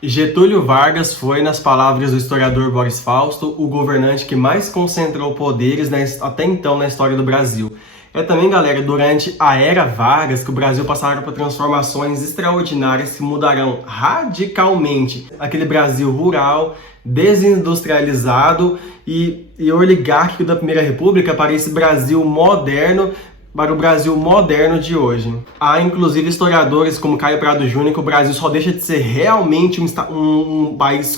Getúlio Vargas foi, nas palavras do historiador Boris Fausto, o governante que mais concentrou poderes até então na história do Brasil. É também, galera, durante a Era Vargas que o Brasil passará por transformações extraordinárias que mudarão radicalmente aquele Brasil rural, desindustrializado e oligárquico da Primeira República para esse Brasil moderno, para o Brasil moderno de hoje. Há inclusive historiadores como Caio Prado Júnior que o Brasil só deixa de ser realmente um país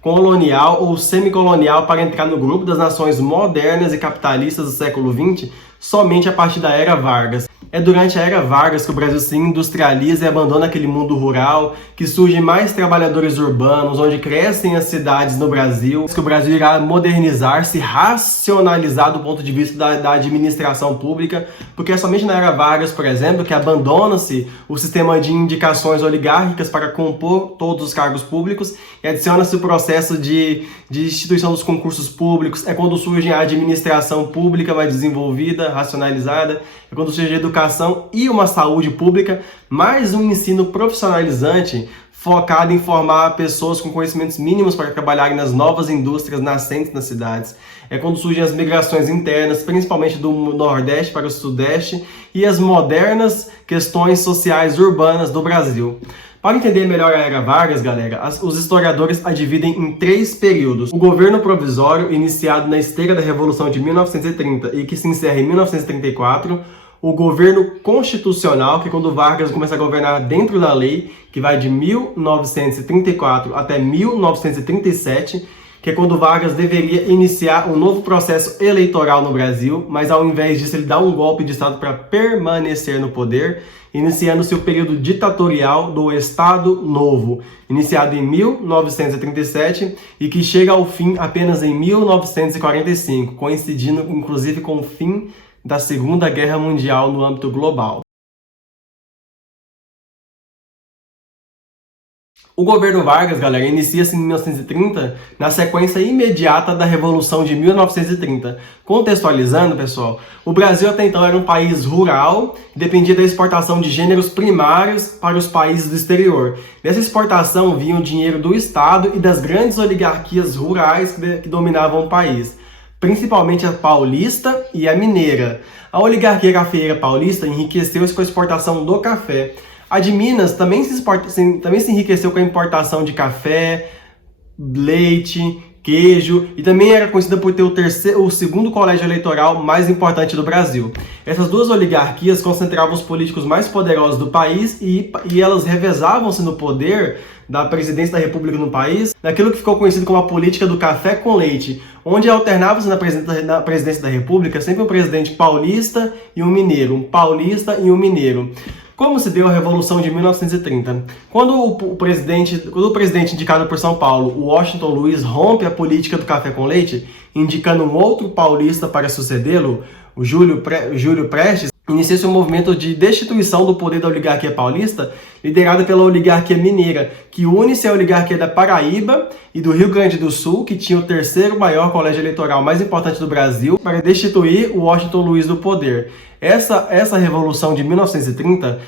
colonial ou semicolonial para entrar no grupo das nações modernas e capitalistas do século XX somente a partir da Era Vargas. É durante a Era Vargas que o Brasil se industrializa e abandona aquele mundo rural, que surgem mais trabalhadores urbanos, onde crescem as cidades no Brasil, que o Brasil irá modernizar-se, racionalizar do ponto de vista da administração pública, porque é somente na Era Vargas, por exemplo, que abandona-se o sistema de indicações oligárquicas para compor todos os cargos públicos e adiciona-se o processo de instituição dos concursos públicos. É quando surge a administração pública mais desenvolvida, racionalizada, é quando surge a educação e uma saúde pública, mais um ensino profissionalizante focado em formar pessoas com conhecimentos mínimos para trabalharem nas novas indústrias nascentes nas cidades. É quando surgem as migrações internas, principalmente do Nordeste para o Sudeste, e as modernas questões sociais urbanas do Brasil. Para entender melhor a Era Vargas, galera, os historiadores a dividem em 3 períodos. O governo provisório, iniciado na esteira da Revolução de 1930 e que se encerra em 1934. O governo constitucional, que é quando Vargas começa a governar dentro da lei, que vai de 1934 até 1937, que é quando Vargas deveria iniciar um novo processo eleitoral no Brasil, mas ao invés disso ele dá um golpe de Estado para permanecer no poder, iniciando seu período ditatorial do Estado Novo, iniciado em 1937 e que chega ao fim apenas em 1945, coincidindo inclusive com o fim da Segunda Guerra Mundial no âmbito global. O governo Vargas, galera, inicia-se em 1930 na sequência imediata da Revolução de 1930. Contextualizando, pessoal, o Brasil até então era um país rural, dependia da exportação de gêneros primários para os países do exterior. Dessa exportação vinha o dinheiro do Estado e das grandes oligarquias rurais que dominavam o país, principalmente a paulista e a mineira. A oligarquia cafeeira paulista enriqueceu-se com a exportação do café. A de Minas também se enriqueceu com a importação de café, leite, queijo e também era conhecida por ter o segundo colégio eleitoral mais importante do Brasil. Essas duas oligarquias concentravam os políticos mais poderosos do país e elas revezavam-se no poder da presidência da República no país, naquilo que ficou conhecido como a política do café com leite, onde alternava-se na presidência da República sempre um presidente paulista e um mineiro, um paulista e um mineiro. Como se deu a Revolução de 1930? Quando o presidente indicado por São Paulo, o Washington Luiz, rompe a política do café com leite, indicando um outro paulista para sucedê-lo, o Júlio Prestes, inicia-se um movimento de destituição do poder da oligarquia paulista, liderada pela oligarquia mineira, que une-se à oligarquia da Paraíba e do Rio Grande do Sul, que tinha o terceiro maior colégio eleitoral mais importante do Brasil, para destituir o Washington Luiz do poder. Essa revolução de 1930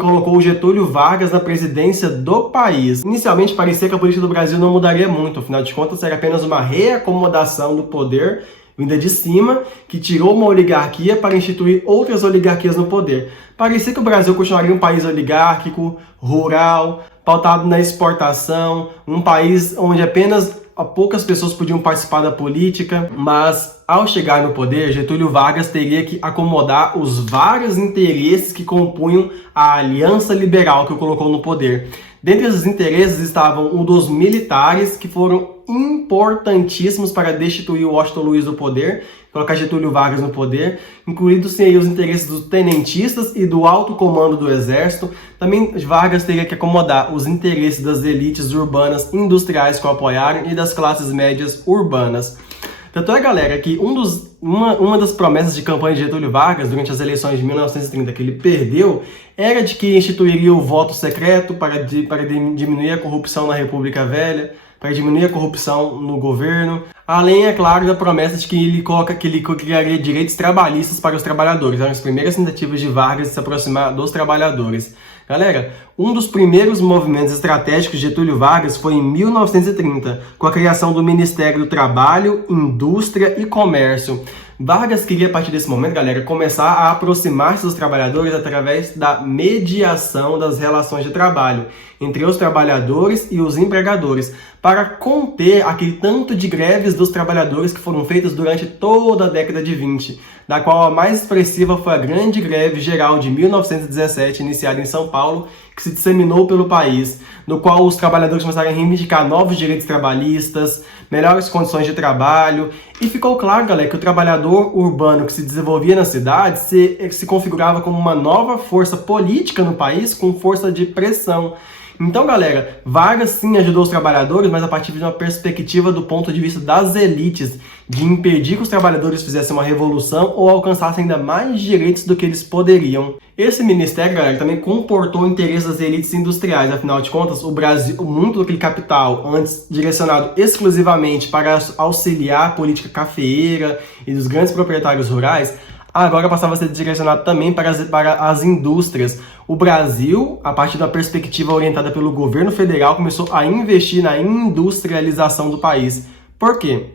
colocou o Getúlio Vargas na presidência do país. Inicialmente parecia que a política do Brasil não mudaria muito, afinal de contas era apenas uma reacomodação do poder vinda de cima, que tirou uma oligarquia para instituir outras oligarquias no poder. Parecia que o Brasil continuaria um país oligárquico, rural, pautado na exportação, um país onde apenas poucas pessoas podiam participar da política, mas ao chegar no poder, Getúlio Vargas teria que acomodar os vários interesses que compunham a aliança liberal que o colocou no poder. Dentre esses interesses estavam o dos militares, que foram importantíssimos para destituir o Washington Luiz do poder, colocar Getúlio Vargas no poder, incluindo-se aí os interesses dos tenentistas e do alto comando do exército. Também Vargas teria que acomodar os interesses das elites urbanas industriais que o apoiaram e das classes médias urbanas. Tanto é, galera, que uma das promessas de campanha de Getúlio Vargas durante as eleições de 1930 que ele perdeu era de que instituiria o voto secreto para diminuir a corrupção na República Velha, para diminuir a corrupção no governo, além, é claro, da promessa de que ele criaria direitos trabalhistas para os trabalhadores. Eram as primeiras tentativas de Vargas de se aproximar dos trabalhadores. Galera, um dos primeiros movimentos estratégicos de Getúlio Vargas foi em 1930, com a criação do Ministério do Trabalho, Indústria e Comércio. Vargas queria, a partir desse momento, galera, começar a aproximar-se dos trabalhadores através da mediação das relações de trabalho entre os trabalhadores e os empregadores, para conter aquele tanto de greves dos trabalhadores que foram feitas durante toda a década de 20, da qual a mais expressiva foi a Grande Greve Geral de 1917, iniciada em São Paulo, que se disseminou pelo país, no qual os trabalhadores começaram a reivindicar novos direitos trabalhistas, melhores condições de trabalho, e ficou claro, galera, que o trabalhador urbano que se desenvolvia na cidade se configurava como uma nova força política no país, com força de pressão. Então, galera, Vargas sim ajudou os trabalhadores, mas a partir de uma perspectiva do ponto de vista das elites, de impedir que os trabalhadores fizessem uma revolução ou alcançassem ainda mais direitos do que eles poderiam. Esse ministério, galera, também comportou o interesse das elites industriais. Afinal de contas, o Brasil, muito daquele capital antes direcionado exclusivamente para auxiliar a política cafeeira e dos grandes proprietários rurais, agora passava a ser direcionado também para as indústrias. O Brasil, a partir da perspectiva orientada pelo governo federal, começou a investir na industrialização do país. Por quê?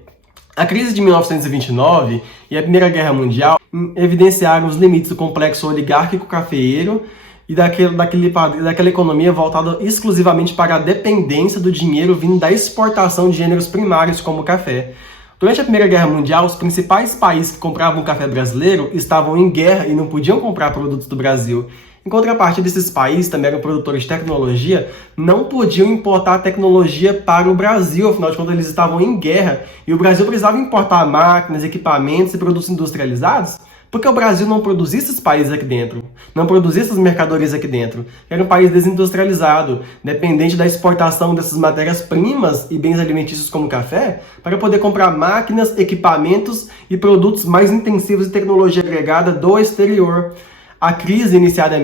A crise de 1929 e a Primeira Guerra Mundial evidenciaram os limites do complexo oligárquico cafeeiro e daquela economia voltada exclusivamente para a dependência do dinheiro vindo da exportação de gêneros primários como o café. Durante a Primeira Guerra Mundial, os principais países que compravam café brasileiro estavam em guerra e não podiam comprar produtos do Brasil. Em contrapartida, desses países, também eram produtores de tecnologia, não podiam importar tecnologia para o Brasil, afinal de contas eles estavam em guerra e o Brasil precisava importar máquinas, equipamentos e produtos industrializados, porque o Brasil não produzia esses países aqui dentro, não produzia essas mercadorias aqui dentro. Era um país desindustrializado, dependente da exportação dessas matérias-primas e bens alimentícios como café, para poder comprar máquinas, equipamentos e produtos mais intensivos de tecnologia agregada do exterior. A crise iniciada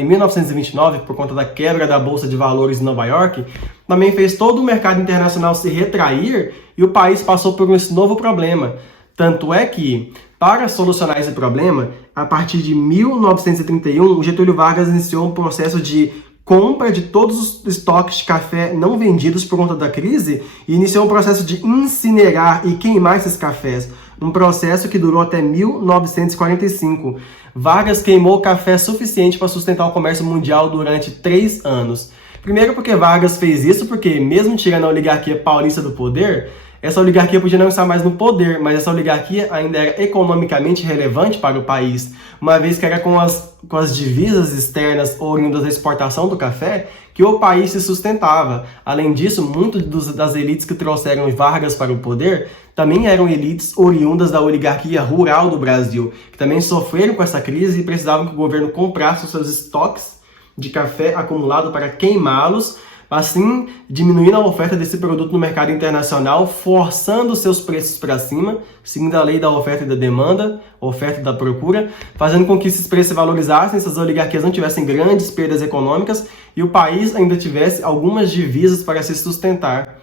em 1929, por conta da quebra da Bolsa de Valores em Nova York, também fez todo o mercado internacional se retrair e o país passou por esse novo problema. Tanto é que, para solucionar esse problema, a partir de 1931, o Getúlio Vargas iniciou um processo de compra de todos os estoques de café não vendidos por conta da crise e iniciou um processo de incinerar e queimar esses cafés. Um processo que durou até 1945. Vargas queimou café suficiente para sustentar o comércio mundial durante 3 anos. Primeiro porque Vargas fez isso porque, mesmo tirando a oligarquia paulista do poder, essa oligarquia podia não estar mais no poder, mas essa oligarquia ainda era economicamente relevante para o país, uma vez que era com as divisas externas oriundas da exportação do café que o país se sustentava. Além disso, muitas das elites que trouxeram Vargas para o poder também eram elites oriundas da oligarquia rural do Brasil, que também sofreram com essa crise e precisavam que o governo comprasse os seus estoques de café acumulado para queimá-los, assim diminuindo a oferta desse produto no mercado internacional, forçando seus preços para cima, seguindo a lei da oferta e da demanda, oferta e da procura, fazendo com que esses preços se valorizassem, essas oligarquias não tivessem grandes perdas econômicas e o país ainda tivesse algumas divisas para se sustentar.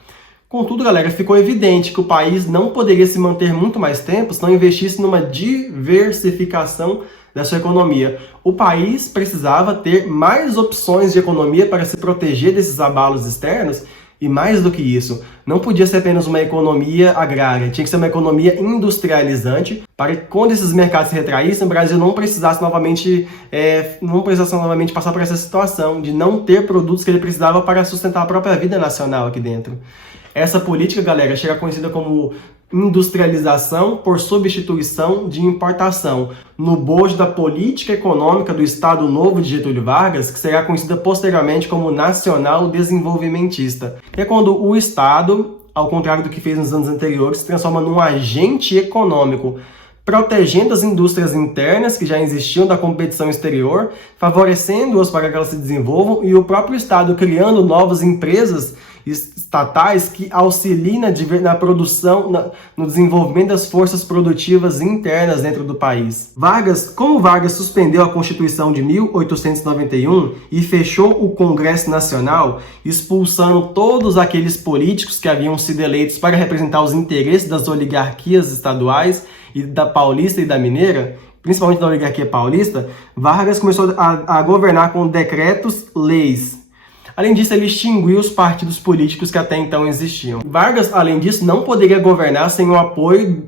Contudo, galera, ficou evidente que o país não poderia se manter muito mais tempo se não investisse numa diversificação da sua economia. O país precisava ter mais opções de economia para se proteger desses abalos externos e, mais do que isso, não podia ser apenas uma economia agrária, tinha que ser uma economia industrializante para que, quando esses mercados se retraíssem, o Brasil não precisasse novamente passar por essa situação de não ter produtos que ele precisava para sustentar a própria vida nacional aqui dentro. Essa política, galera, chega conhecida como industrialização por substituição de importação, no bojo da política econômica do Estado Novo de Getúlio Vargas, que será conhecida posteriormente como nacional desenvolvimentista. É quando o Estado, ao contrário do que fez nos anos anteriores, se transforma num agente econômico, protegendo as indústrias internas que já existiam da competição exterior, favorecendo-as para que elas se desenvolvam, e o próprio Estado criando novas empresas estatais que auxiliem na produção, no desenvolvimento das forças produtivas internas dentro do país. Como Vargas suspendeu a Constituição de 1891 e fechou o Congresso Nacional, expulsando todos aqueles políticos que haviam sido eleitos para representar os interesses das oligarquias estaduais e da paulista e da mineira, principalmente da oligarquia paulista, Vargas começou a governar com decretos-leis. Além disso, ele extinguiu os partidos políticos que até então existiam. Vargas, além disso, não poderia governar sem o apoio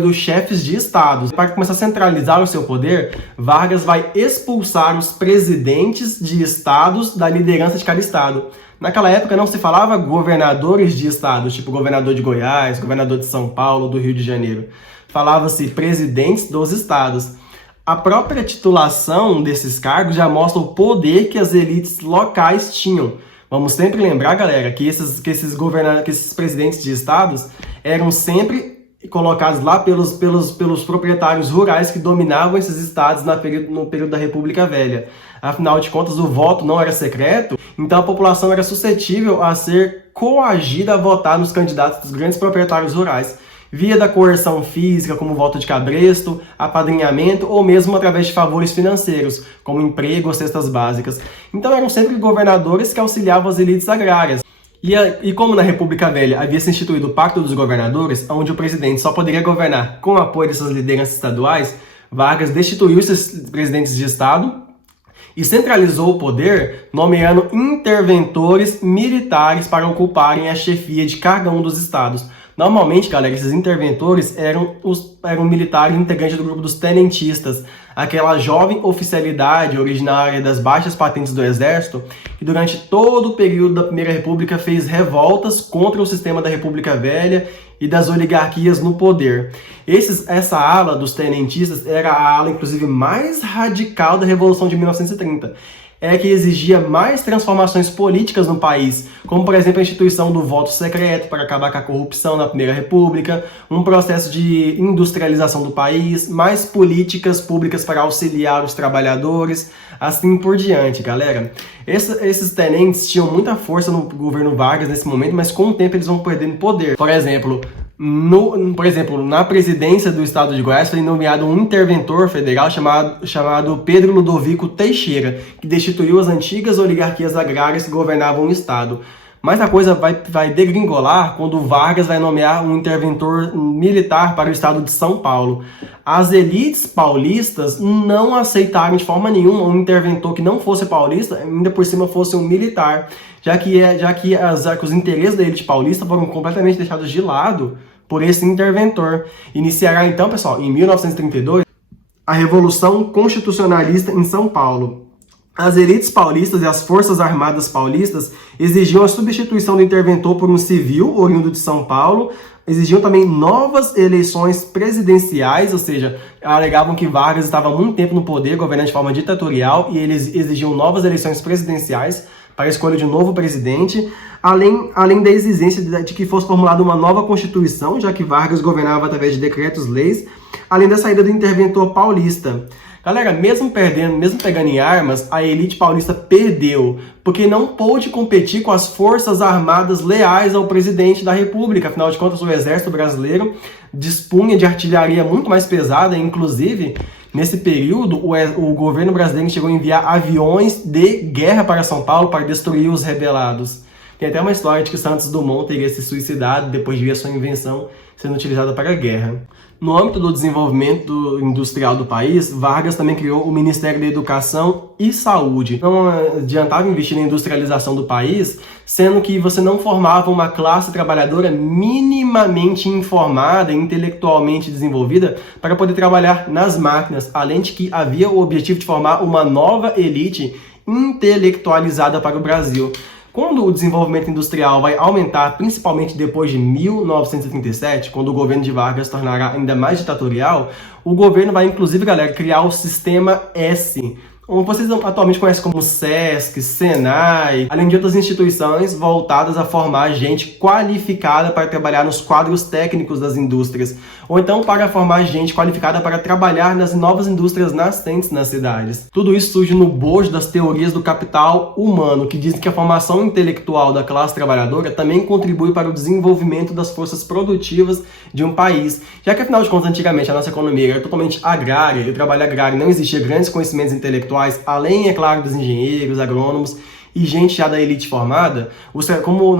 dos chefes de estados. Para começar a centralizar o seu poder, Vargas vai expulsar os presidentes de estados da liderança de cada estado. Naquela época não se falava governadores de estados, tipo governador de Goiás, governador de São Paulo, do Rio de Janeiro. Falava-se presidentes dos estados. A própria titulação desses cargos já mostra o poder que as elites locais tinham. Vamos sempre lembrar, galera, que esses presidentes de estados eram sempre colocados lá pelos proprietários rurais que dominavam esses estados no período da República Velha. Afinal de contas, o voto não era secreto, então a população era suscetível a ser coagida a votar nos candidatos dos grandes proprietários rurais, via da coerção física, como voto de cabresto, apadrinhamento ou mesmo através de favores financeiros, como emprego ou cestas básicas. Então eram sempre governadores que auxiliavam as elites agrárias. E como na República Velha havia se instituído o Pacto dos Governadores, onde o presidente só poderia governar com o apoio dessas lideranças estaduais, Vargas destituiu esses presidentes de estado e centralizou o poder, nomeando interventores militares para ocuparem a chefia de cada um dos estados. Normalmente, galera, esses interventores eram militares integrantes do grupo dos tenentistas, aquela jovem oficialidade originária das baixas patentes do exército, que durante todo o período da Primeira República fez revoltas contra o sistema da República Velha e das oligarquias no poder. Essa ala dos tenentistas era a ala, inclusive, mais radical da Revolução de 1930. Que exigia mais transformações políticas no país, como, por exemplo, a instituição do voto secreto para acabar com a corrupção na Primeira República, um processo de industrialização do país, mais políticas públicas para auxiliar os trabalhadores, assim por diante, galera. Esses tenentes tinham muita força no governo Vargas nesse momento, mas com o tempo eles vão perdendo poder. Por exemplo, na presidência do estado de Goiás foi nomeado um interventor federal chamado Pedro Ludovico Teixeira, que destituiu as antigas oligarquias agrárias que governavam o estado. Mas a coisa vai degringolar quando Vargas vai nomear um interventor militar para o estado de São Paulo. As elites paulistas não aceitaram de forma nenhuma um interventor que não fosse paulista, ainda por cima fosse um militar, já que os interesses da elite paulista foram completamente deixados de lado por esse interventor. Iniciará então, pessoal, em 1932, a Revolução Constitucionalista em São Paulo. As elites paulistas e as forças armadas paulistas exigiam a substituição do interventor por um civil oriundo de São Paulo, exigiam também novas eleições presidenciais, ou seja, alegavam que Vargas estava há muito tempo no poder, governando de forma ditatorial, e eles exigiam novas eleições presidenciais para a escolha de um novo presidente, além da exigência de que fosse formulada uma nova Constituição, já que Vargas governava através de decretos-leis, além da saída do interventor paulista. Galera, mesmo pegando em armas, a elite paulista perdeu, porque não pôde competir com as forças armadas leais ao presidente da República. Afinal de contas, o exército brasileiro dispunha de artilharia muito mais pesada, inclusive, nesse período, o governo brasileiro chegou a enviar aviões de guerra para São Paulo para destruir os rebelados. Tem até uma história de que Santos Dumont teria se suicidado depois de ver a sua invenção sendo utilizada para a guerra. No âmbito do desenvolvimento industrial do país, Vargas também criou o Ministério da Educação e Saúde. Não adiantava investir na industrialização do país, sendo que você não formava uma classe trabalhadora minimamente informada e intelectualmente desenvolvida para poder trabalhar nas máquinas, além de que havia o objetivo de formar uma nova elite intelectualizada para o Brasil. Quando o desenvolvimento industrial vai aumentar, principalmente depois de 1937, quando o governo de Vargas se tornará ainda mais ditatorial, o governo vai, inclusive, galera, criar o Sistema S, como vocês atualmente conhecem como SESC, SENAI, além de outras instituições voltadas a formar gente qualificada para trabalhar nos quadros técnicos das indústrias, ou então para formar gente qualificada para trabalhar nas novas indústrias nascentes nas cidades. Tudo isso surge no bojo das teorias do capital humano, que dizem que a formação intelectual da classe trabalhadora também contribui para o desenvolvimento das forças produtivas de um país, já que, afinal de contas, antigamente a nossa economia era totalmente agrária, e o trabalho agrário não existia grandes conhecimentos intelectuais, além, é claro, dos engenheiros, agrônomos e gente já da elite formada. Como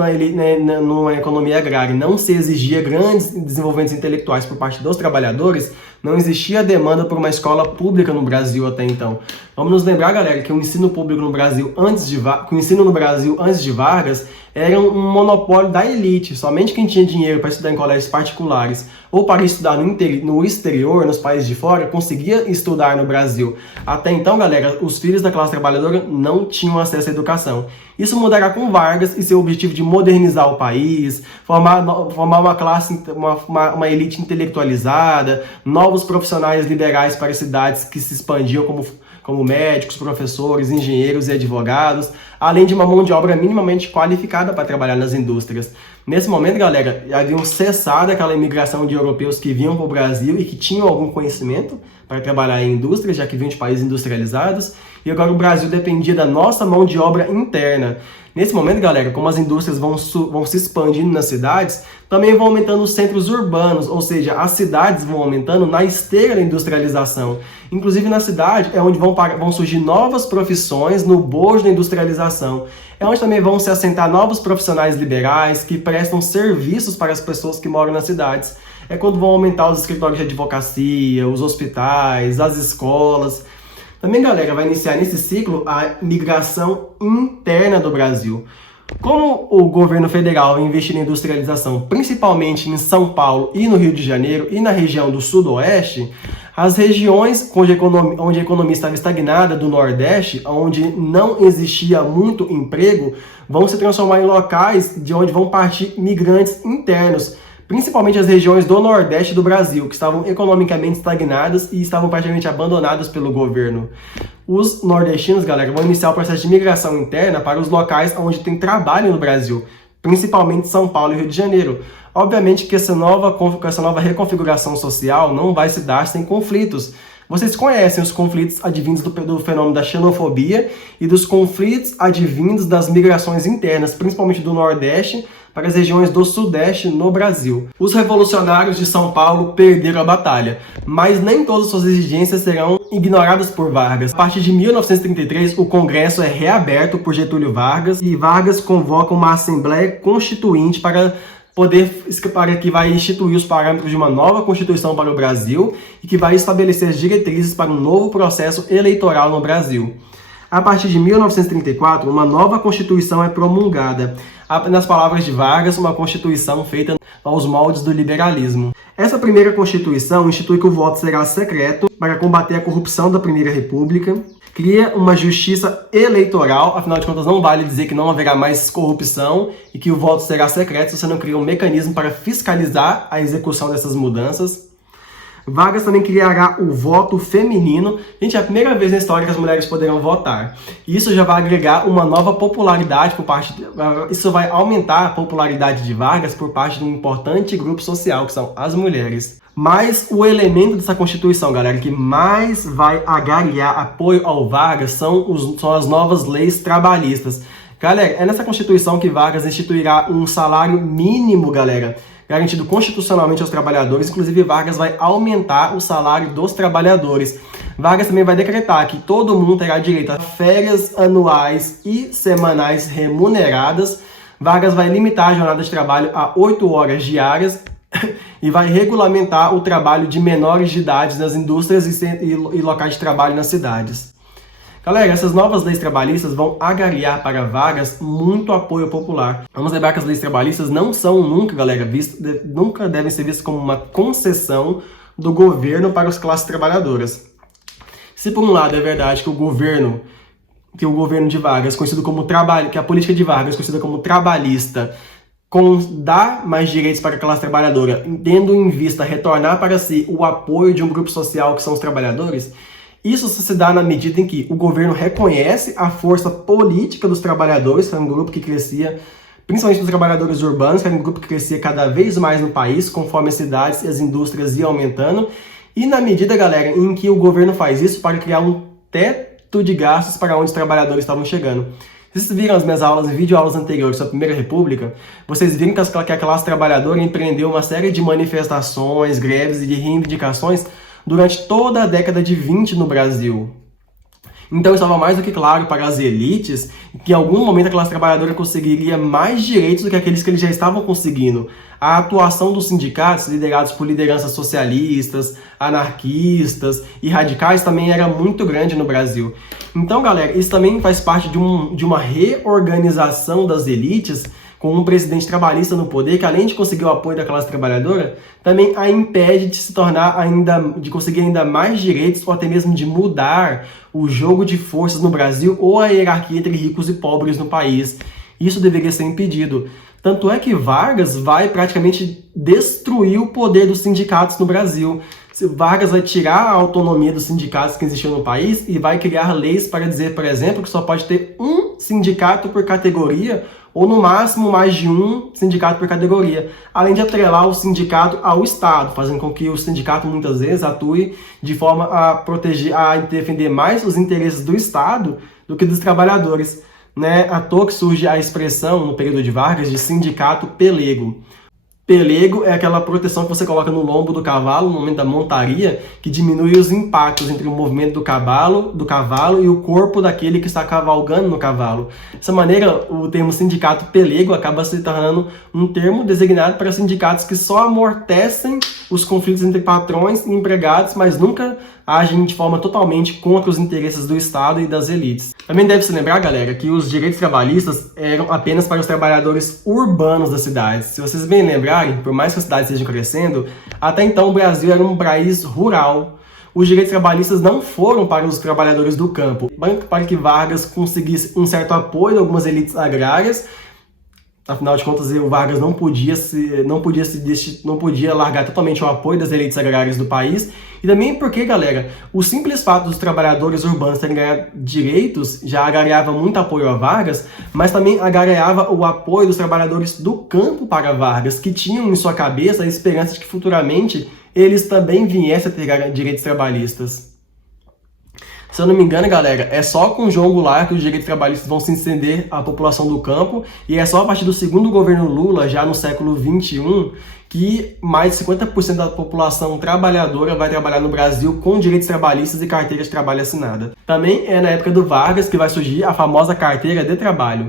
numa economia agrária não se exigia grandes desenvolvimentos intelectuais por parte dos trabalhadores, Não existia demanda por uma escola pública no Brasil até então. Vamos nos lembrar, galera, que o ensino público no Brasil que o ensino no Brasil antes de Vargas era um monopólio da elite. Somente quem tinha dinheiro para estudar em colégios particulares ou para estudar no exterior, nos países de fora, conseguia estudar no Brasil. Até então, galera, os filhos da classe trabalhadora não tinham acesso à educação. Isso mudará com Vargas e seu objetivo de modernizar o país, formar uma classe, uma elite intelectualizada, novos profissionais liberais para cidades que se expandiam como médicos, professores, engenheiros e advogados, além de uma mão de obra minimamente qualificada para trabalhar nas indústrias. Nesse momento, galera, haviam cessado aquela imigração de europeus que vinham para o Brasil e que tinham algum conhecimento para trabalhar em indústrias, já que vinham de países industrializados, e agora o Brasil dependia da nossa mão de obra interna. Nesse momento, galera, como as indústrias vão se expandindo nas cidades, também vão aumentando os centros urbanos, ou seja, as cidades vão aumentando na esteira da industrialização. Inclusive na cidade é onde vão surgir novas profissões no bojo da industrialização. É onde também vão se assentar novos profissionais liberais que prestam serviços para as pessoas que moram nas cidades. É quando vão aumentar os escritórios de advocacia, os hospitais, as escolas. Também, galera, vai iniciar nesse ciclo a migração interna do Brasil. Como o governo federal investiu na industrialização, principalmente em São Paulo e no Rio de Janeiro e na região do Sudoeste, as regiões onde a economia estava estagnada do Nordeste, onde não existia muito emprego, vão se transformar em locais de onde vão partir migrantes internos, principalmente as regiões do Nordeste do Brasil, que estavam economicamente estagnadas e estavam praticamente abandonadas pelo governo. Os nordestinos, galera, vão iniciar o processo de migração interna para os locais onde tem trabalho no Brasil, principalmente São Paulo e Rio de Janeiro. Obviamente que essa nova reconfiguração social não vai se dar sem conflitos. Vocês conhecem os conflitos advindos do fenômeno da xenofobia e dos conflitos advindos das migrações internas, principalmente do Nordeste, para as regiões do Sudeste no Brasil. Os revolucionários de São Paulo perderam a batalha, mas nem todas suas exigências serão ignoradas por Vargas. A partir de 1933, o Congresso é reaberto por Getúlio Vargas e Vargas convoca uma Assembleia Constituinte para que vai instituir os parâmetros de uma nova Constituição para o Brasil e que vai estabelecer as diretrizes para um novo processo eleitoral no Brasil. A partir de 1934, uma nova Constituição é promulgada. Nas palavras de Vargas, uma Constituição feita aos moldes do liberalismo. Essa primeira Constituição institui que o voto será secreto para combater a corrupção da Primeira República, cria uma justiça eleitoral, afinal de contas não vale dizer que não haverá mais corrupção e que o voto será secreto se você não cria um mecanismo para fiscalizar a execução dessas mudanças. Vargas também criará o voto feminino. Gente, é a primeira vez na história que as mulheres poderão votar. E isso já vai agregar uma nova popularidade isso vai aumentar a popularidade de Vargas por parte de um importante grupo social, que são as mulheres. Mas o elemento dessa Constituição, galera, que mais vai agariar apoio ao Vargas são as novas leis trabalhistas. Galera, é nessa Constituição que Vargas instituirá um salário mínimo, galera, garantido constitucionalmente aos trabalhadores. Inclusive, Vargas vai aumentar o salário dos trabalhadores. Vargas também vai decretar que todo mundo terá direito a férias anuais e semanais remuneradas. Vargas vai limitar a jornada de trabalho a 8 horas diárias e vai regulamentar o trabalho de menores de idade nas indústrias e locais de trabalho nas cidades. Galera, essas novas leis trabalhistas vão agariar para Vargas muito apoio popular. Vamos lembrar que as leis trabalhistas não são nunca, galera, nunca devem ser vistas como uma concessão do governo para as classes trabalhadoras. Se por um lado é verdade que o governo de Vargas, que a política de Vargas, conhecida como trabalhista, dá mais direitos para a classe trabalhadora, tendo em vista retornar para si o apoio de um grupo social que são os trabalhadores, isso se dá na medida em que o governo reconhece a força política dos trabalhadores, que era um grupo que crescia, principalmente dos trabalhadores urbanos, que era um grupo que crescia cada vez mais no país, conforme as cidades e as indústrias iam aumentando, e na medida, galera, em que o governo faz isso para criar um teto de gastos para onde os trabalhadores estavam chegando. Se vocês viram as minhas aulas e videoaulas anteriores sobre a Primeira República, vocês viram que a classe trabalhadora empreendeu uma série de manifestações, greves e de reivindicações durante toda a década de 20 no Brasil. Então estava mais do que claro para as elites que em algum momento a classe trabalhadora conseguiria mais direitos do que aqueles que eles já estavam conseguindo. A atuação dos sindicatos, liderados por lideranças socialistas, anarquistas e radicais, também era muito grande no Brasil. Então, galera, isso também faz parte de uma reorganização das elites, com um presidente trabalhista no poder, que além de conseguir o apoio da classe trabalhadora, também a impede de se tornar de conseguir ainda mais direitos, ou até mesmo de mudar o jogo de forças no Brasil, ou a hierarquia entre ricos e pobres no país. Isso deveria ser impedido. Tanto é que Vargas vai praticamente destruir o poder dos sindicatos no Brasil. Vargas vai tirar a autonomia dos sindicatos que existiam no país e vai criar leis para dizer, por exemplo, que só pode ter um sindicato por categoria, ou no máximo mais de um sindicato por categoria, além de atrelar o sindicato ao Estado, fazendo com que o sindicato muitas vezes atue de forma a proteger, a defender mais os interesses do Estado do que dos trabalhadores. Né? À toa que surge a expressão, no período de Vargas, de sindicato pelego. Pelego é aquela proteção que você coloca no lombo do cavalo no momento da montaria, que diminui os impactos entre o movimento do cavalo e o corpo daquele que está cavalgando no cavalo. Dessa maneira, o termo sindicato pelego acaba se tornando um termo designado para sindicatos que só amortecem os conflitos entre patrões e empregados, mas nunca agem de forma totalmente contra os interesses do Estado e das elites. Também deve se lembrar, galera, que os direitos trabalhistas eram apenas para os trabalhadores urbanos das cidades. Se vocês bem lembrarem, por mais que as cidades estejam crescendo, até então o Brasil era um país rural. Os direitos trabalhistas não foram para os trabalhadores do campo, para que Vargas conseguisse um certo apoio de algumas elites agrárias. Afinal de contas, o Vargas não podia largar totalmente o apoio das elites agrárias do país. E também porque, galera, o simples fato dos trabalhadores urbanos terem ganhado direitos já agregava muito apoio a Vargas, mas também agregava o apoio dos trabalhadores do campo para Vargas, que tinham em sua cabeça a esperança de que futuramente eles também viessem a ter direitos trabalhistas. Se eu não me engano, galera, é só com João Goulart que os direitos trabalhistas vão se estender à população do campo, e é só a partir do segundo governo Lula, já no século XXI, que mais de 50% da população trabalhadora vai trabalhar no Brasil com direitos trabalhistas e carteira de trabalho assinada. Também é na época do Vargas que vai surgir a famosa carteira de trabalho.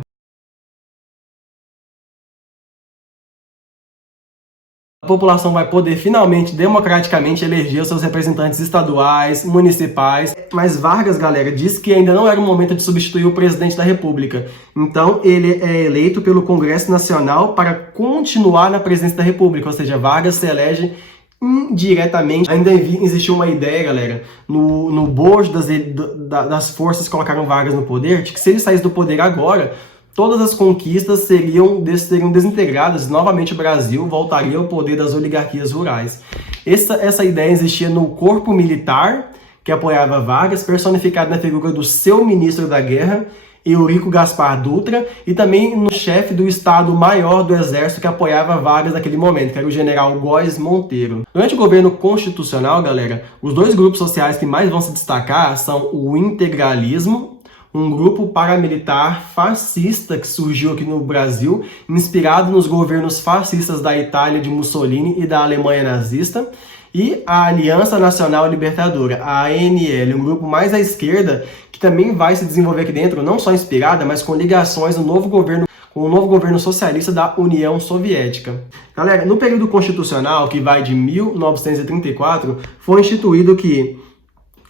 A população vai poder finalmente, democraticamente, eleger os seus representantes estaduais, municipais. Mas Vargas, galera, disse que ainda não era o momento de substituir o presidente da República. Então, ele é eleito pelo Congresso Nacional para continuar na presidência da República. Ou seja, Vargas se elege indiretamente. Ainda existiu uma ideia, galera, no bojo das forças que colocaram Vargas no poder, de que se ele saísse do poder agora, todas as conquistas seriam desintegradas, novamente o Brasil voltaria ao poder das oligarquias rurais. Essa ideia existia no corpo militar, que apoiava Vargas, personificado na figura do seu ministro da guerra, Eurico Gaspar Dutra, e também no chefe do Estado-Maior do Exército, que apoiava Vargas naquele momento, que era o general Góes Monteiro. Durante o governo constitucional, galera, os dois grupos sociais que mais vão se destacar são o integralismo, um grupo paramilitar fascista que surgiu aqui no Brasil, inspirado nos governos fascistas da Itália de Mussolini e da Alemanha nazista, e a Aliança Nacional Libertadora, a ANL, um grupo mais à esquerda, que também vai se desenvolver aqui dentro, não só inspirada, mas com ligações no novo governo, com o novo governo socialista da União Soviética. Galera, no período constitucional, que vai de 1934, foi instituído que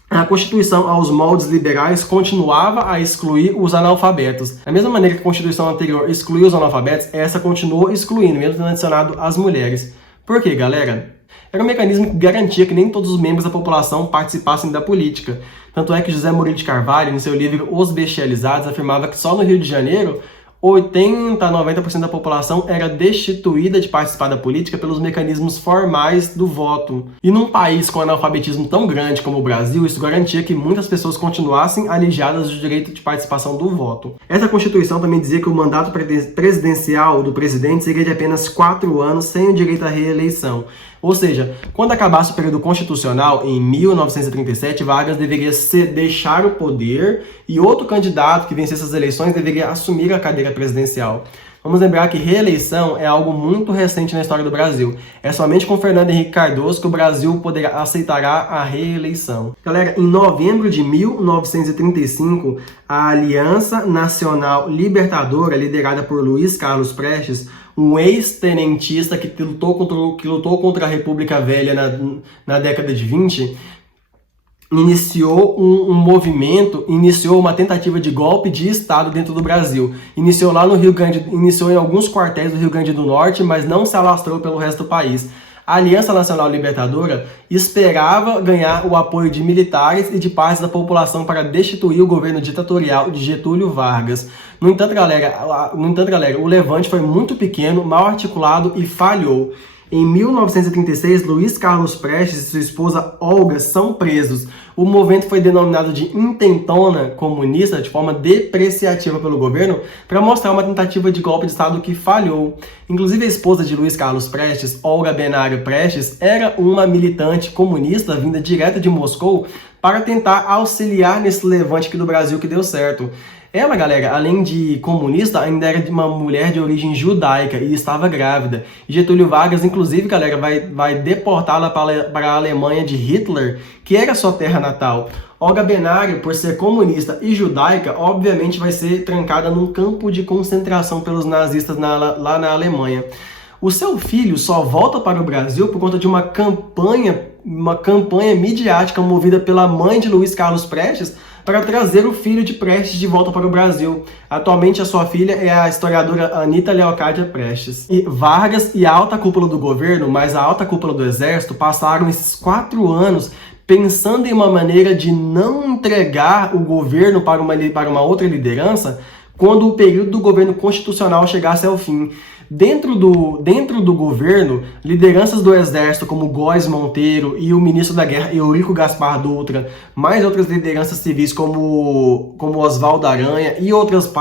a Constituição, aos moldes liberais, continuava a excluir os analfabetos. Da mesma maneira que a Constituição anterior excluiu os analfabetos, essa continuou excluindo, mesmo tendo adicionado as mulheres. Por quê, galera? Era um mecanismo que garantia que nem todos os membros da população participassem da política. Tanto é que José Murilo de Carvalho, no seu livro Os Bestializados, afirmava que só no Rio de Janeiro 80 a 90% da população era destituída de participar da política pelos mecanismos formais do voto. E num país com analfabetismo tão grande como o Brasil, isso garantia que muitas pessoas continuassem alijadas do direito de participação do voto. Essa Constituição também dizia que o mandato presidencial do presidente seria de apenas 4 anos, sem o direito à reeleição. Ou seja, quando acabasse o período constitucional, em 1937, Vargas deveria deixar o poder e outro candidato que vencesse as eleições deveria assumir a cadeira presidencial. Vamos lembrar que reeleição é algo muito recente na história do Brasil. É somente com Fernando Henrique Cardoso que o Brasil aceitará a reeleição. Galera, em novembro de 1935, a Aliança Nacional Libertadora, liderada por Luiz Carlos Prestes, um ex-tenentista que lutou contra a República Velha na década de 20, iniciou um movimento, iniciou uma tentativa de golpe de Estado dentro do Brasil. Iniciou em alguns quartéis do Rio Grande do Norte, mas não se alastrou pelo resto do país. A Aliança Nacional Libertadora esperava ganhar o apoio de militares e de partes da população para destituir o governo ditatorial de Getúlio Vargas. No entanto, galera, o levante foi muito pequeno, mal articulado e falhou. Em 1936, Luiz Carlos Prestes e sua esposa Olga são presos. O movimento foi denominado de intentona comunista, de forma depreciativa pelo governo, para mostrar uma tentativa de golpe de Estado que falhou. Inclusive, a esposa de Luiz Carlos Prestes, Olga Benário Prestes, era uma militante comunista vinda direto de Moscou para tentar auxiliar nesse levante aqui do Brasil que deu certo. Ela, galera, além de comunista, ainda era de uma mulher de origem judaica e estava grávida. E Getúlio Vargas, inclusive, galera, vai deportá-la para a Alemanha de Hitler, que era sua terra natal. Olga Benário, por ser comunista e judaica, obviamente vai ser trancada num campo de concentração pelos nazistas lá na Alemanha. O seu filho só volta para o Brasil por conta de uma campanha midiática movida pela mãe de Luiz Carlos Prestes para trazer o filho de Prestes de volta para o Brasil. Atualmente, a sua filha é a historiadora Anita Leocádia Prestes. E Vargas e a alta cúpula do governo, mais a alta cúpula do exército, passaram esses 4 anos pensando em uma maneira de não entregar o governo para uma outra liderança quando o período do governo constitucional chegasse ao fim. Dentro do governo, lideranças do exército como Góes Monteiro e o ministro da Guerra Eurico Gaspar Dutra, mais outras lideranças civis como Oswaldo Aranha e outros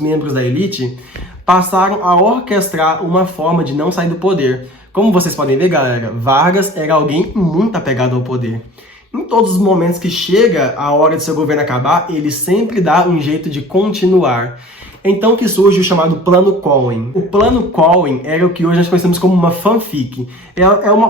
membros da elite, passaram a orquestrar uma forma de não sair do poder. Como vocês podem ver, galera, Vargas era alguém muito apegado ao poder. Em todos os momentos que chega a hora de seu governo acabar, ele sempre dá um jeito de continuar. Então que surge o chamado Plano Cohen. O Plano Cohen era o que hoje nós conhecemos como uma fanfic.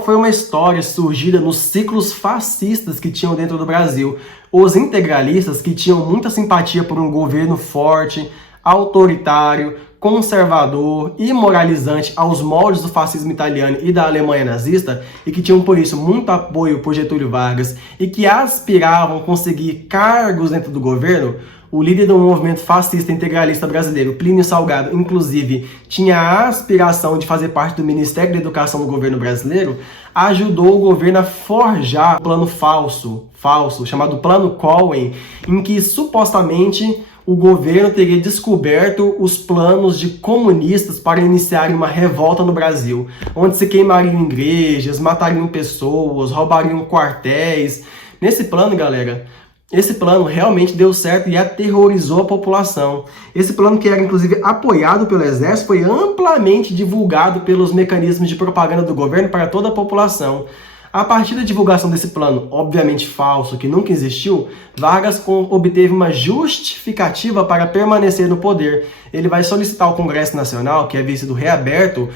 Foi uma história surgida nos ciclos fascistas que tinham dentro do Brasil. Os integralistas, que tinham muita simpatia por um governo forte, autoritário, conservador e moralizante aos moldes do fascismo italiano e da Alemanha nazista, e que tinham por isso muito apoio por Getúlio Vargas e que aspiravam a conseguir cargos dentro do governo. O líder do movimento fascista integralista brasileiro, Plínio Salgado, inclusive, tinha a aspiração de fazer parte do Ministério da Educação do governo brasileiro, ajudou o governo a forjar um plano falso, chamado Plano Cohen, em que supostamente o governo teria descoberto os planos de comunistas para iniciarem uma revolta no Brasil, onde se queimariam igrejas, matariam pessoas, roubariam quartéis. Nesse plano, galera, esse plano realmente deu certo e aterrorizou a população. Esse plano, que era inclusive apoiado pelo exército, foi amplamente divulgado pelos mecanismos de propaganda do governo para toda a população. A partir da divulgação desse plano, obviamente falso, que nunca existiu, Vargas obteve uma justificativa para permanecer no poder. Ele vai solicitar ao Congresso Nacional, que havia sido reaberto,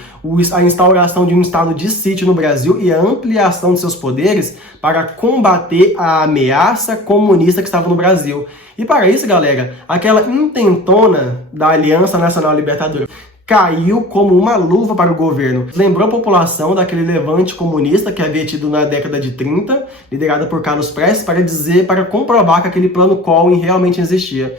a instauração de um estado de sítio no Brasil e a ampliação de seus poderes para combater a ameaça comunista que estava no Brasil. E para isso, galera, aquela intentona da Aliança Nacional Libertadora caiu como uma luva para o governo. Lembrou a população daquele levante comunista que havia tido na década de 30, liderada por Carlos Prestes, para comprovar que aquele plano Cohen realmente existia.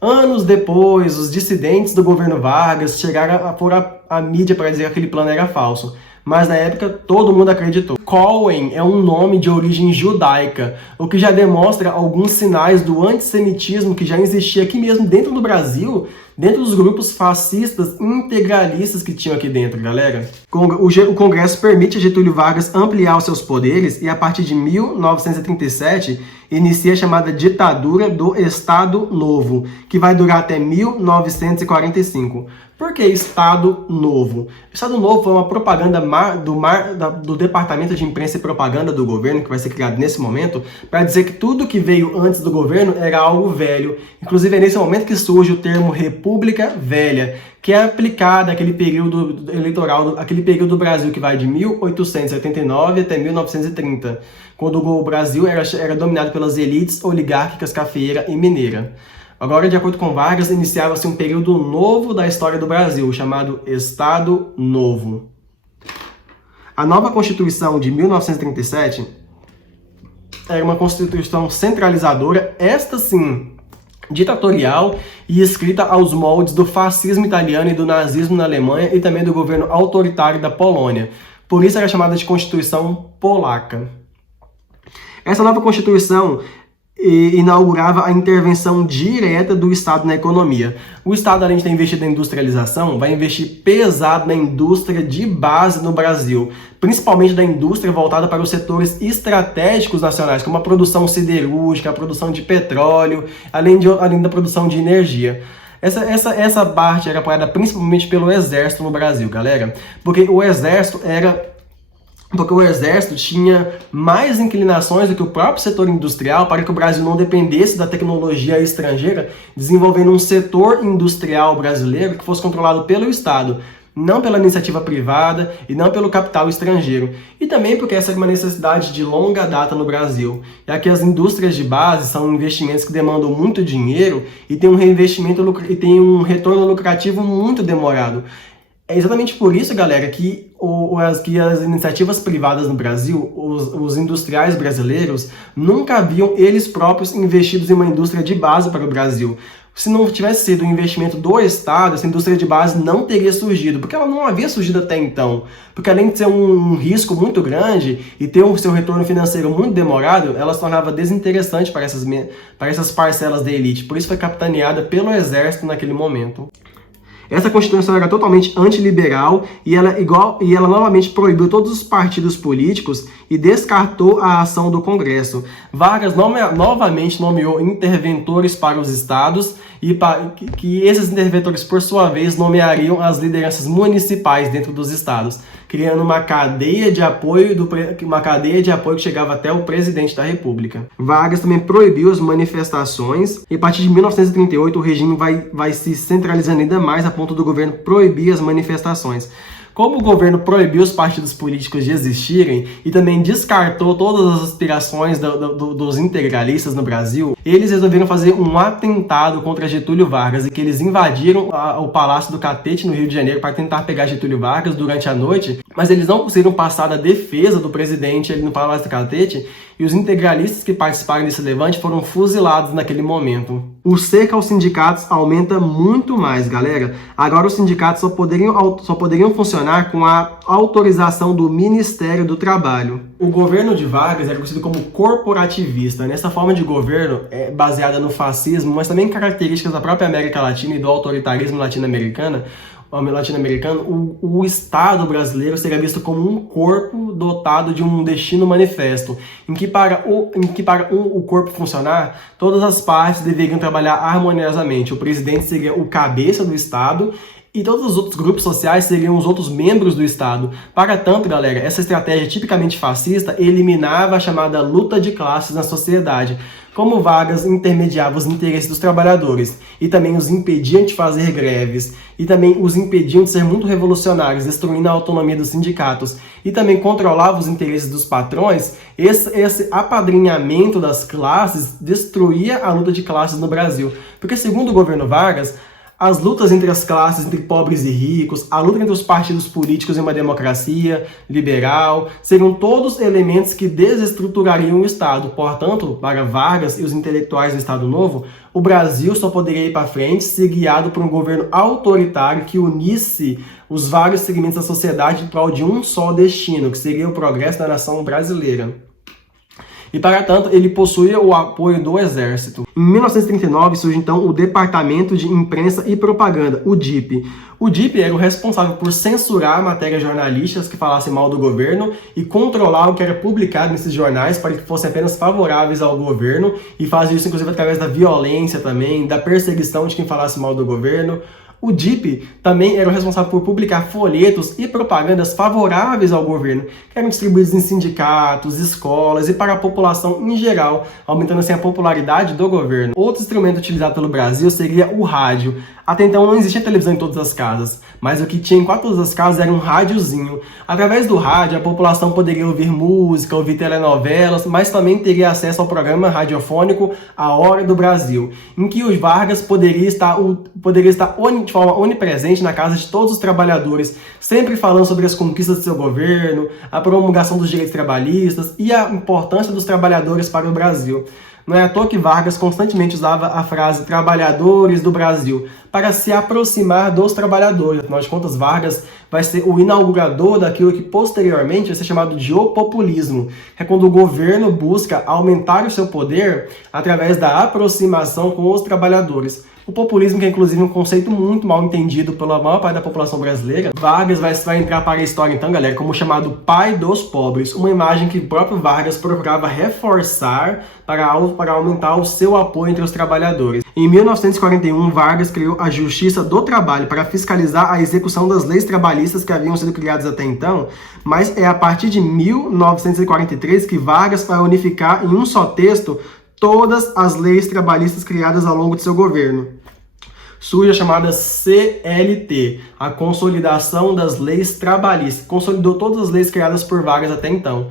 Anos depois, os dissidentes do governo Vargas chegaram a pôr a mídia para dizer que aquele plano era falso. Mas na época todo mundo acreditou. Cohen é um nome de origem judaica, o que já demonstra alguns sinais do antissemitismo que já existia aqui mesmo dentro do Brasil, dentro dos grupos fascistas integralistas que tinham aqui dentro, galera. O Congresso permite a Getúlio Vargas ampliar os seus poderes e a partir de 1937 inicia a chamada ditadura do Estado Novo, que vai durar até 1945. Por que Estado Novo? Estado Novo foi uma propaganda do Departamento de Imprensa e Propaganda do governo, que vai ser criado nesse momento, para dizer que tudo que veio antes do governo era algo velho. Inclusive é nesse momento que surge o termo República República Velha, que é aplicada àquele período eleitoral, aquele período do Brasil que vai de 1889 até 1930, quando o Brasil era dominado pelas elites oligárquicas cafeeira e mineira. Agora, de acordo com Vargas, iniciava-se um período novo da história do Brasil, chamado Estado Novo. A nova Constituição de 1937 era uma Constituição centralizadora, esta sim, ditatorial e escrita aos moldes do fascismo italiano e do nazismo na Alemanha e também do governo autoritário da Polônia. Por isso era chamada de Constituição Polaca. Essa nova Constituição inaugurava a intervenção direta do Estado na economia. O Estado, além de ter investido na industrialização, vai investir pesado na indústria de base no Brasil, principalmente da indústria voltada para os setores estratégicos nacionais, como a produção siderúrgica, a produção de petróleo, além da produção de energia. Essa parte era apoiada principalmente pelo Exército no Brasil, galera, porque o Exército tinha mais inclinações do que o próprio setor industrial para que o Brasil não dependesse da tecnologia estrangeira, desenvolvendo um setor industrial brasileiro que fosse controlado pelo Estado, não pela iniciativa privada e não pelo capital estrangeiro. E também porque essa é uma necessidade de longa data no Brasil, já que as indústrias de base são investimentos que demandam muito dinheiro e tem um retorno lucrativo muito demorado. É exatamente por isso, galera, que as iniciativas privadas no Brasil, os industriais brasileiros, nunca haviam eles próprios investidos em uma indústria de base para o Brasil. Se não tivesse sido um investimento do Estado, essa indústria de base não teria surgido, porque ela não havia surgido até então. Porque além de ser um risco muito grande e ter o seu retorno financeiro muito demorado, ela se tornava desinteressante para essas parcelas da elite. Por isso foi capitaneada pelo Exército naquele momento. Essa Constituição era totalmente antiliberal e ela novamente proibiu todos os partidos políticos e descartou a ação do Congresso. Vargas novamente nomeou interventores para os estados e que esses interventores, por sua vez, nomeariam as lideranças municipais dentro dos estados, criando uma cadeia de apoio que chegava até o presidente da República. Vargas também proibiu as manifestações e a partir de 1938 o regime vai se centralizando ainda mais a ponto do governo proibir as manifestações. Como o governo proibiu os partidos políticos de existirem e também descartou todas as aspirações dos integralistas no Brasil, eles resolveram fazer um atentado contra Getúlio Vargas e que eles invadiram o Palácio do Catete, no Rio de Janeiro, para tentar pegar Getúlio Vargas durante a noite, mas eles não conseguiram passar da defesa do presidente ali no Palácio do Catete e os integralistas que participaram desse levante foram fuzilados naquele momento. O cerco aos sindicatos aumenta muito mais, galera. Agora os sindicatos só poderiam funcionar com a autorização do Ministério do Trabalho. O governo de Vargas era conhecido como corporativista. Nessa forma de governo é baseada no fascismo, mas também características da própria América Latina e do autoritarismo latino-americano, o Estado brasileiro seria visto como um corpo dotado de um destino manifesto, em que para o corpo funcionar, todas as partes deveriam trabalhar harmoniosamente. O presidente seria o cabeça do Estado e todos os outros grupos sociais seriam os outros membros do Estado. Para tanto, galera, essa estratégia tipicamente fascista eliminava a chamada luta de classes na sociedade, como Vargas intermediava os interesses dos trabalhadores e também os impediam de fazer greves e também os impediam de ser muito revolucionários, destruindo a autonomia dos sindicatos e também controlava os interesses dos patrões, esse apadrinhamento das classes destruía a luta de classes no Brasil. Porque, segundo o governo Vargas, as lutas entre as classes, entre pobres e ricos, a luta entre os partidos políticos em uma democracia liberal, seriam todos elementos que desestruturariam o Estado. Portanto, para Vargas e os intelectuais do Estado Novo, o Brasil só poderia ir para frente se guiado por um governo autoritário que unisse os vários segmentos da sociedade em prol de um só destino, que seria o progresso da nação brasileira. E, para tanto, ele possuía o apoio do Exército. Em 1939 surge, então, o Departamento de Imprensa e Propaganda, o DIP. O DIP era o responsável por censurar matérias jornalísticas que falassem mal do governo e controlar o que era publicado nesses jornais para que fossem apenas favoráveis ao governo e fazia isso, inclusive, através da violência também, da perseguição de quem falasse mal do governo. O DIP também era o responsável por publicar folhetos e propagandas favoráveis ao governo, que eram distribuídos em sindicatos, escolas e para a população em geral, aumentando assim a popularidade do governo. Outro instrumento utilizado pelo Brasil seria o rádio. Até então não existia televisão em todas as casas, mas o que tinha em quase todas as casas era um rádiozinho. Através do rádio, a população poderia ouvir música, ouvir telenovelas, mas também teria acesso ao programa radiofônico A Hora do Brasil, em que os Vargas poderia estar de forma onipresente na casa de todos os trabalhadores, sempre falando sobre as conquistas de seu governo, a promulgação dos direitos trabalhistas e a importância dos trabalhadores para o Brasil. Não é à toa que Vargas constantemente usava a frase "trabalhadores do Brasil" para se aproximar dos trabalhadores. Afinal de contas, Vargas vai ser o inaugurador daquilo que posteriormente vai ser chamado de o populismo, que é quando o governo busca aumentar o seu poder através da aproximação com os trabalhadores. O populismo, que é inclusive um conceito muito mal entendido pela maior parte da população brasileira. Vargas vai entrar para a história então, galera, como o chamado pai dos pobres, uma imagem que o próprio Vargas procurava reforçar para aumentar o seu apoio entre os trabalhadores. Em 1941, Vargas criou a Justiça do Trabalho para fiscalizar a execução das leis trabalhistas que haviam sido criadas até então, mas é a partir de 1943 que Vargas vai unificar em um só texto todas as leis trabalhistas criadas ao longo de seu governo. Surge a chamada CLT, a Consolidação das Leis Trabalhistas. Consolidou todas as leis criadas por Vargas até então.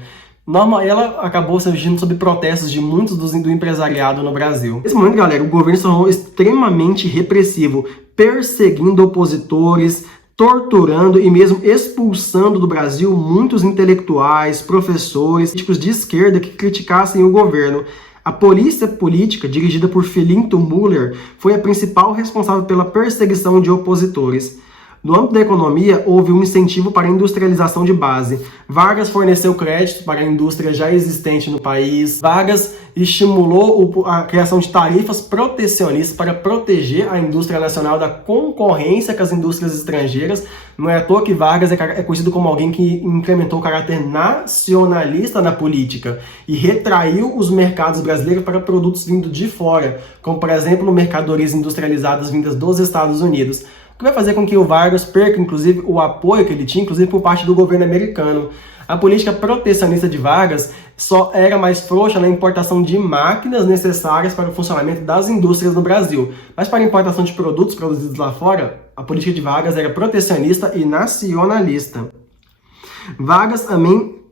Ela acabou surgindo sob protestos de muitos do empresariado no Brasil. Nesse momento, galera, o governo se tornou extremamente repressivo, perseguindo opositores, torturando e mesmo expulsando do Brasil muitos intelectuais, professores, políticos de esquerda que criticassem o governo. A polícia política, dirigida por Filinto Müller, foi a principal responsável pela perseguição de opositores. No âmbito da economia, houve um incentivo para a industrialização de base. Vargas forneceu crédito para a indústria já existente no país. Vargas estimulou a criação de tarifas protecionistas para proteger a indústria nacional da concorrência com as indústrias estrangeiras. Não é à toa que Vargas é conhecido como alguém que incrementou o caráter nacionalista na política e retraiu os mercados brasileiros para produtos vindo de fora, como, por exemplo, mercadorias industrializadas vindas dos Estados Unidos. O que vai fazer com que o Vargas perca, inclusive, o apoio que ele tinha, inclusive, por parte do governo americano. A política protecionista de Vargas só era mais frouxa na importação de máquinas necessárias para o funcionamento das indústrias no Brasil. Mas para a importação de produtos produzidos lá fora, a política de Vargas era protecionista e nacionalista. Vargas também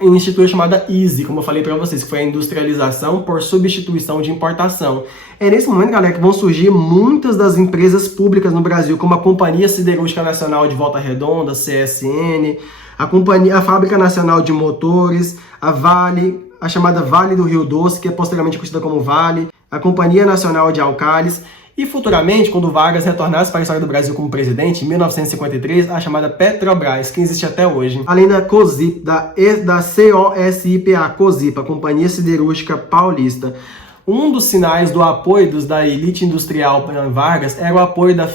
instituiu a chamada ISE, como eu falei para vocês, que foi a industrialização por substituição de importação. É nesse momento, galera, que vão surgir muitas das empresas públicas no Brasil, como a Companhia Siderúrgica Nacional de Volta Redonda, CSN, a Fábrica Nacional de Motores, a Vale, a chamada Vale do Rio Doce, que é posteriormente conhecida como Vale, a Companhia Nacional de Alcalis, e futuramente, quando Vargas retornasse para a história do Brasil como presidente, em 1953, a chamada Petrobras, que existe até hoje. Além da COSIP, da COSIPA, COSIPA, Companhia Siderúrgica Paulista. Um dos sinais do apoio da elite industrial para Vargas era o apoio da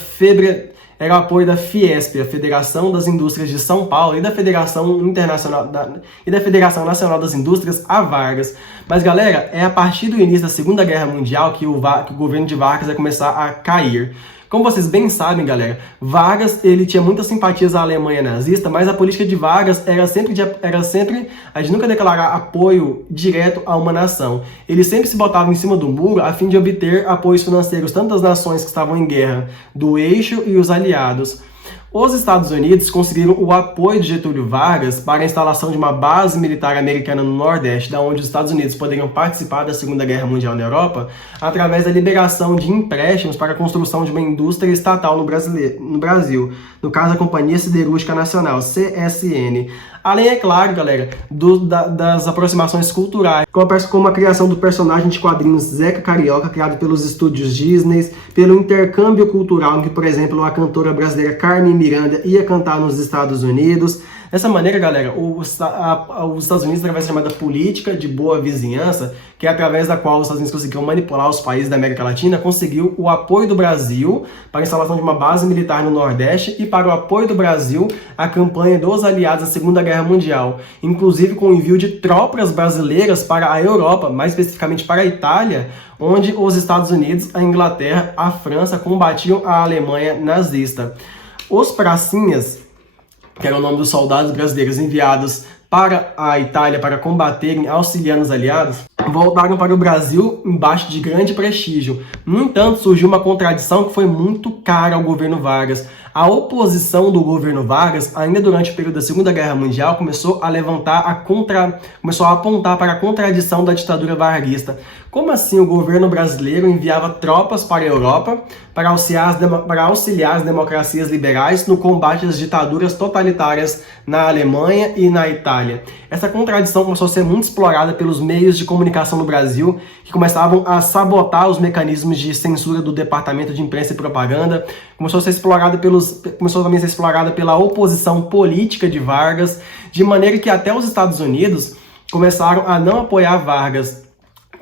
Fiesp, a Federação das Indústrias de São Paulo, e da Federação Nacional das Indústrias, a Vargas. Mas, galera, é a partir do início da Segunda Guerra Mundial que o governo de Vargas vai começar a cair. Como vocês bem sabem, galera, Vargas ele tinha muitas simpatias à Alemanha nazista, mas a política de Vargas era sempre a de nunca declarar apoio direto a uma nação. Ele sempre se botava em cima do muro a fim de obter apoios financeiros tanto das nações que estavam em guerra, do eixo e os aliados. Os Estados Unidos conseguiram o apoio de Getúlio Vargas para a instalação de uma base militar americana no Nordeste, da onde os Estados Unidos poderiam participar da Segunda Guerra Mundial na Europa, através da liberação de empréstimos para a construção de uma indústria estatal no Brasil, no caso a Companhia Siderúrgica Nacional, CSN. Além, é claro, galera, das aproximações culturais, como a criação do personagem de quadrinhos Zeca Carioca, criado pelos estúdios Disney, pelo intercâmbio cultural, em que, por exemplo, a cantora brasileira Carmen Miranda ia cantar nos Estados Unidos. Dessa maneira, galera, os Estados Unidos, através da chamada política de boa vizinhança, que é através da qual os Estados Unidos conseguiram manipular os países da América Latina, conseguiu o apoio do Brasil para a instalação de uma base militar no Nordeste e para o apoio do Brasil à campanha dos aliados da Segunda Guerra Mundial, inclusive com o envio de tropas brasileiras para a Europa, mais especificamente para a Itália, onde os Estados Unidos, a Inglaterra, a França combatiam a Alemanha nazista. Os pracinhas, que era o nome dos soldados brasileiros enviados para a Itália para combaterem, auxiliando os aliados, voltaram para o Brasil embaixo de grande prestígio. No entanto, surgiu uma contradição que foi muito cara ao governo Vargas. A oposição do governo Vargas, ainda durante o período da Segunda Guerra Mundial, começou a apontar para a contradição da ditadura varguista. Como assim o governo brasileiro enviava tropas para a Europa para auxiliar as democracias liberais no combate às ditaduras totalitárias na Alemanha e na Itália? Essa contradição começou a ser muito explorada pelos meios de comunicação no Brasil, que começavam a sabotar os mecanismos de censura do Departamento de Imprensa e Propaganda. Começou também a ser explorada pela oposição política de Vargas, de maneira que até os Estados Unidos começaram a não apoiar Vargas.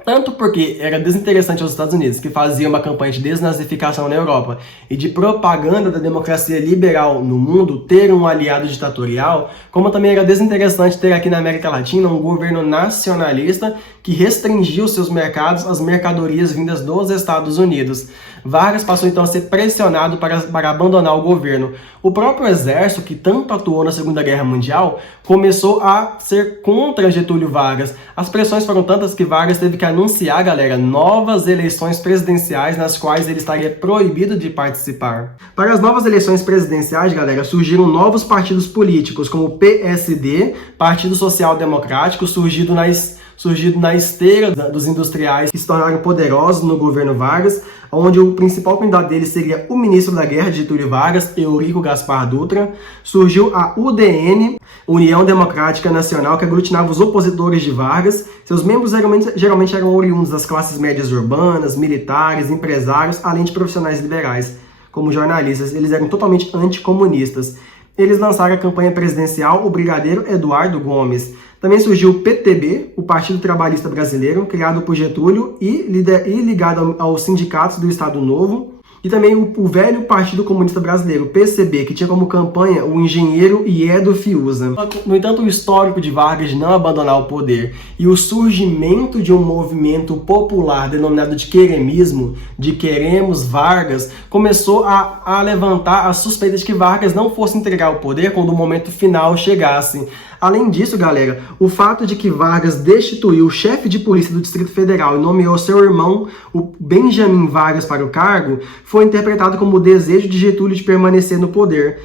Tanto porque era desinteressante aos Estados Unidos, que fazia uma campanha de desnazificação na Europa e de propaganda da democracia liberal no mundo, ter um aliado ditatorial, como também era desinteressante ter aqui na América Latina um governo nacionalista que restringiu seus mercados às mercadorias vindas dos Estados Unidos. Vargas passou então a ser pressionado para abandonar o governo. O próprio exército, que tanto atuou na Segunda Guerra Mundial, começou a ser contra Getúlio Vargas. As pressões foram tantas que Vargas teve que anunciar, galera, novas eleições presidenciais nas quais ele estaria proibido de participar. Para as novas eleições presidenciais, galera, surgiram novos partidos políticos, como o PSD, Partido Social Democrático, surgido na esteira dos industriais que se tornaram poderosos no governo Vargas, onde o principal candidato dele seria o ministro da Guerra, Getúlio Vargas, Eurico Gaspar Dutra. Surgiu a UDN, União Democrática Nacional, que aglutinava os opositores de Vargas. Seus membros geralmente eram oriundos das classes médias urbanas, militares, empresários, além de profissionais liberais, como jornalistas. Eles eram totalmente anticomunistas. Eles lançaram a campanha presidencial o brigadeiro Eduardo Gomes. Também surgiu o PTB, o Partido Trabalhista Brasileiro, criado por Getúlio e ligado aos sindicatos do Estado Novo. E também o velho Partido Comunista Brasileiro, PCB, que tinha como campanha o engenheiro Iedo Fiuza. No entanto, o histórico de Vargas de não abandonar o poder e o surgimento de um movimento popular denominado de queremismo, de Queremos Vargas, começou a levantar a suspeita de que Vargas não fosse entregar o poder quando o momento final chegasse. Além disso, galera, o fato de que Vargas destituiu o chefe de polícia do Distrito Federal e nomeou seu irmão, o Benjamin Vargas, para o cargo, foi interpretado como o desejo de Getúlio de permanecer no poder.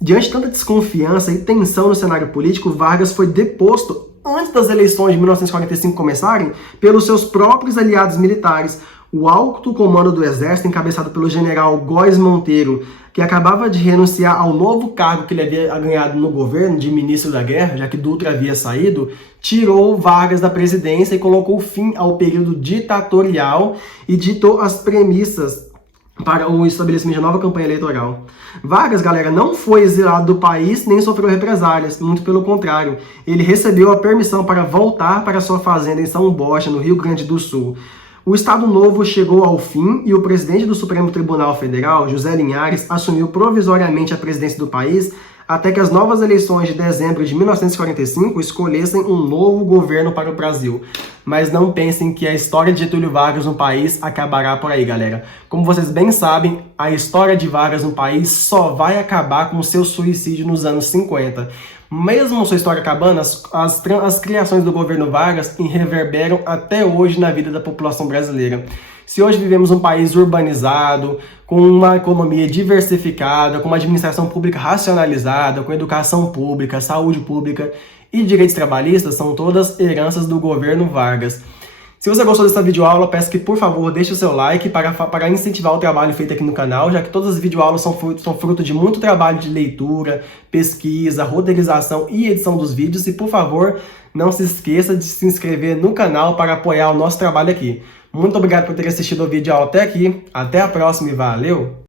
Diante de tanta desconfiança e tensão no cenário político, Vargas foi deposto antes das eleições de 1945 começarem pelos seus próprios aliados militares. O alto comando do Exército, encabeçado pelo general Góes Monteiro, que acabava de renunciar ao novo cargo que ele havia ganhado no governo de ministro da Guerra, já que Dutra havia saído, tirou Vargas da presidência e colocou fim ao período ditatorial e ditou as premissas para o estabelecimento de nova campanha eleitoral. Vargas, galera, não foi exilado do país nem sofreu represálias, muito pelo contrário. Ele recebeu a permissão para voltar para sua fazenda em São Borja, no Rio Grande do Sul. O Estado Novo chegou ao fim e o presidente do Supremo Tribunal Federal, José Linhares, assumiu provisoriamente a presidência do país até que as novas eleições de dezembro de 1945 escolhessem um novo governo para o Brasil. Mas não pensem que a história de Getúlio Vargas no país acabará por aí, galera. Como vocês bem sabem, a história de Vargas no país só vai acabar com o seu suicídio nos anos 50. Mesmo sua história acabando, as criações do governo Vargas reverberam até hoje na vida da população brasileira. Se hoje vivemos um país urbanizado, com uma economia diversificada, com uma administração pública racionalizada, com educação pública, saúde pública e direitos trabalhistas, são todas heranças do governo Vargas. Se você gostou dessa videoaula, peço que, por favor, deixe o seu like para incentivar o trabalho feito aqui no canal, já que todas as videoaulas são fruto de muito trabalho de leitura, pesquisa, roteirização e edição dos vídeos. E, por favor, não se esqueça de se inscrever no canal para apoiar o nosso trabalho aqui. Muito obrigado por ter assistido o vídeo até aqui. Até a próxima e valeu!